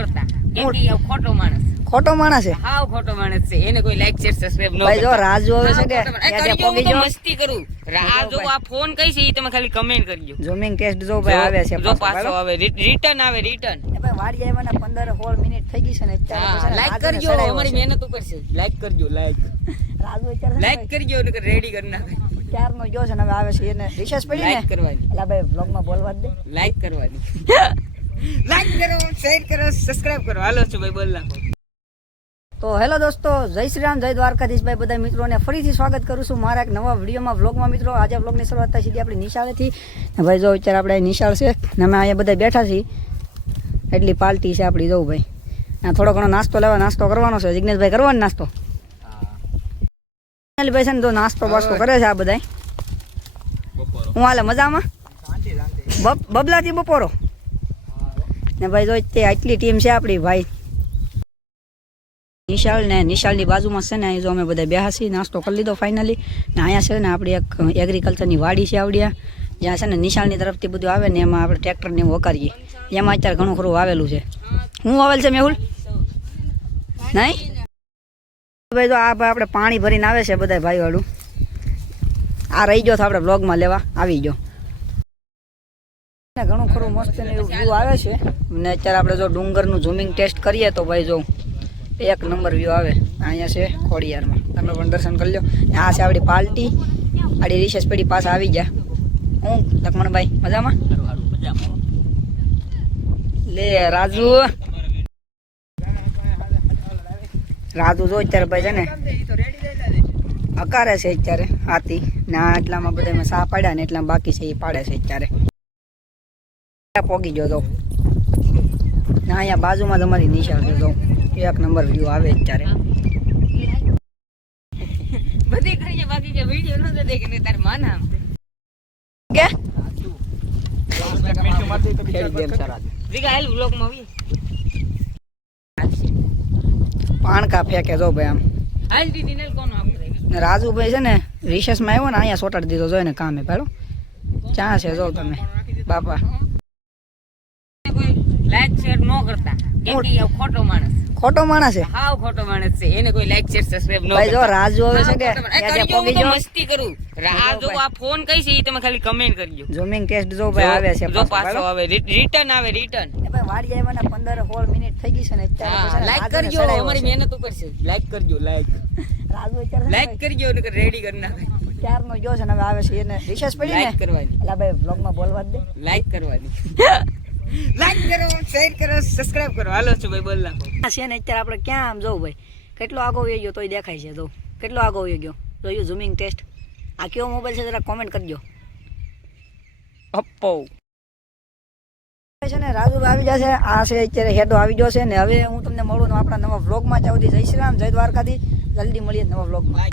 કરતા કેમ કે એ ખોટો માણસ છે. હાવ ખોટો માણસ છે. એને કોઈ લાઈક શેર સબસ્ક્રાઇબ ન ભાઈ જો રાજુ આવે છે કે ત્યાં પોગી જો મસ્તી કરું. આ જો આ ફોન કઈ છે ઈ તમે ખાલી કમેન્ટ કરજો. ઝૂમિંગ ટેસ્ટ જો ભાઈ આવે છે જો પાછો આવે રિટર્ન આવે રિટર્ન. ભાઈ વાડી આવ્યાના 15-16 મિનિટ થઈ ગઈ છે ને અત્યારે લાઈક કરજો. અમારી મહેનત ઉપર છે. લાઈક કરજો. રાજુ અત્યારે લાઈક કરજો ને રેડી કરી નાખે. ક્યારનો જો છે ને હવે આવે છે એને રિસર્ચ પડી ને લાઈક કરવાની. એટલે ભાઈ વ્લોગમાં બોલવા દે. લાઈક કરવાની. લાઈક કરો, શેર કરો, સબસ્ક્રાઇબ કરો. હાલો છો ભાઈ બોલ નાખો. તો હેલો દોસ્તો, જય શ્રી રામ, જય દ્વારકાધીશ ભાઈ બધા મિત્રોને ફરીથી સ્વાગત કરું છું મારા એક નવા વિડીયોમાં વ્લોગમાં. મિત્રો આજે વ્લોગની શરૂઆત થાય સીધી આપણી નિશાળેથી. ભાઈ જો અત્યારે આપણે નિશાળ છે ને અમે અહીંયા બધા બેઠા છીએ. એટલી પાર્ટી છે આપણી. જવું ભાઈ થોડો ઘણો નાસ્તો નાસ્તો કરવાનો છે. જિગ્નેશભાઈ કરવાનો નાસ્તો ભાઈ છે ને તો નાસ્તો બાસ્તો કરે છે આ બધા. હું હાલે મજામાં બબલાથી બપોરો ને ભાઈ જો આટલી ટીમ છે આપણી ભાઈ. નિશાળની બાજુમાં છે ને અહીં જો અમે બધા બેહાસી નાસ્તો કરી લીધો ફાઇનલી. ને અહીંયા છે ને આપણી એક એગ્રીકલ્ચરની વાડી છે આવડિયા, જ્યાં છે ને નિશાળની તરફથી બધું આવે ને એમાં આપણે ટ્રેક્ટરને એવું વકારીએ. એમાં અત્યારે ઘણું ખરું વાવેલું છે. હું વાવેલ છે મેહુલ નહીં ભાઈ. જો આ ભાઈ આપણે પાણી ભરીને આવે છે બધા ભાઈ વાળું. આ રહી ગયો તો આપણે બ્લોગમાં લેવા આવી ગયો. ઘણું ખરું મસ્ત એવું વ્યૂ આવે છે. ને અત્યારે આપણે જો ડુંગરનું ઝૂમિંગ ટેસ્ટ કરીએ તો ભાઈ જો એક નંબર વ્યૂ આવે. અહીંયા છે ખોડિયારમાં, તમે પણ દર્શન કરી લો. આ છે આપણી પાર્ટી. આડી રિસેસ પેઢી પાસે આવી ગયા. હું લક્ષ્મણભાઈ મજામાં લે. રાજુ જો અત્યારે ભાઈ છે ને હકારે છે અત્યારે હાથી ને આ એટલામાં બધા મેં સા પાડ્યા ને એટલામાં બાકી છે એ પાડે છે અત્યારે. પોગી ગયો તો ને અહીંયા બાજુમાં તમારી નિશાળ છે. જો એક નંબર વ્યૂ આવે અત્યારે. બધી કરી છે બાકી જે વિડિયો ન દે કે ને તાર માના કે વિગા હાલ વ્લોગ માં આવી પાણકા ફેંકે જો ભાઈ આમ. હાલ દીદી ને કોનો આપણે ને રાજુભાઈ છે ને રિસેસમાં આવ્યો ને અહીંયા સોટાડી દીધો જોઈને કામે પેલો ચા છે. જો તમે બાપા લાઈક શેર ન કરતા કેમ કે એ ખોટો માણસ છે. હાવ ખોટો માણસ છે. એને કોઈ લાઈક શેર સબસ્ક્રાઇબ ન ભાઈ જો રાજુ આવે છે કે ત્યાં પોગી જો મસ્તી કરું. આ જો આ ફોન કઈ છે ઈ તમે ખાલી કમેન્ટ કરજો. ઝૂમિંગ ટેસ્ટ જો ભાઈ આવે છે જો પાછો આવે રિટર્ન આવે રિટર્ન. ભાઈ વાડી આવ્યાના 15-16 મિનિટ થઈ ગઈ છે ને અત્યારે લાઈક કરજો. અમારી મહેનત ઉપર છે. લાઈક કરજો. રાજુ અત્યારે લાઈક કરજો ને રેડી કરી નાખે. ક્યારનો જો છે ને હવે આવે છે એને રિસર્ચ પડી ને લાઈક કરવાની. એટલે ભાઈ વ્લોગમાં બોલવા દે. લાઈક કરવાની. લાઈક કરો, શેર કરો, સબસ્ક્રાઇબ કરો. હાલો છો ભાઈ બોલ નાખો. આ છે ને અત્યારે આપણે ક્યાં આમ જોવું ભાઈ કેટલો આગો વહી ગયો તોય દેખાય છે. જો કેટલો આગો વહી ગયો. જોયું ઝૂમિંગ ટેસ્ટ. આ કયો મોબાઈલ છે જરા કોમેન્ટ કરજો. અપ્પો છે ને રાજુ આવી જશે. આ છે અત્યારે હેડો આવી ગયો છે ને હવે હું તમને મળું આપણા નવા વ્લોગમાં. ત્યાં સુધી જય શ્રી રામ, જય દ્વારકાથી. જલ્દી મળીએ નવા વ્લોગમાં.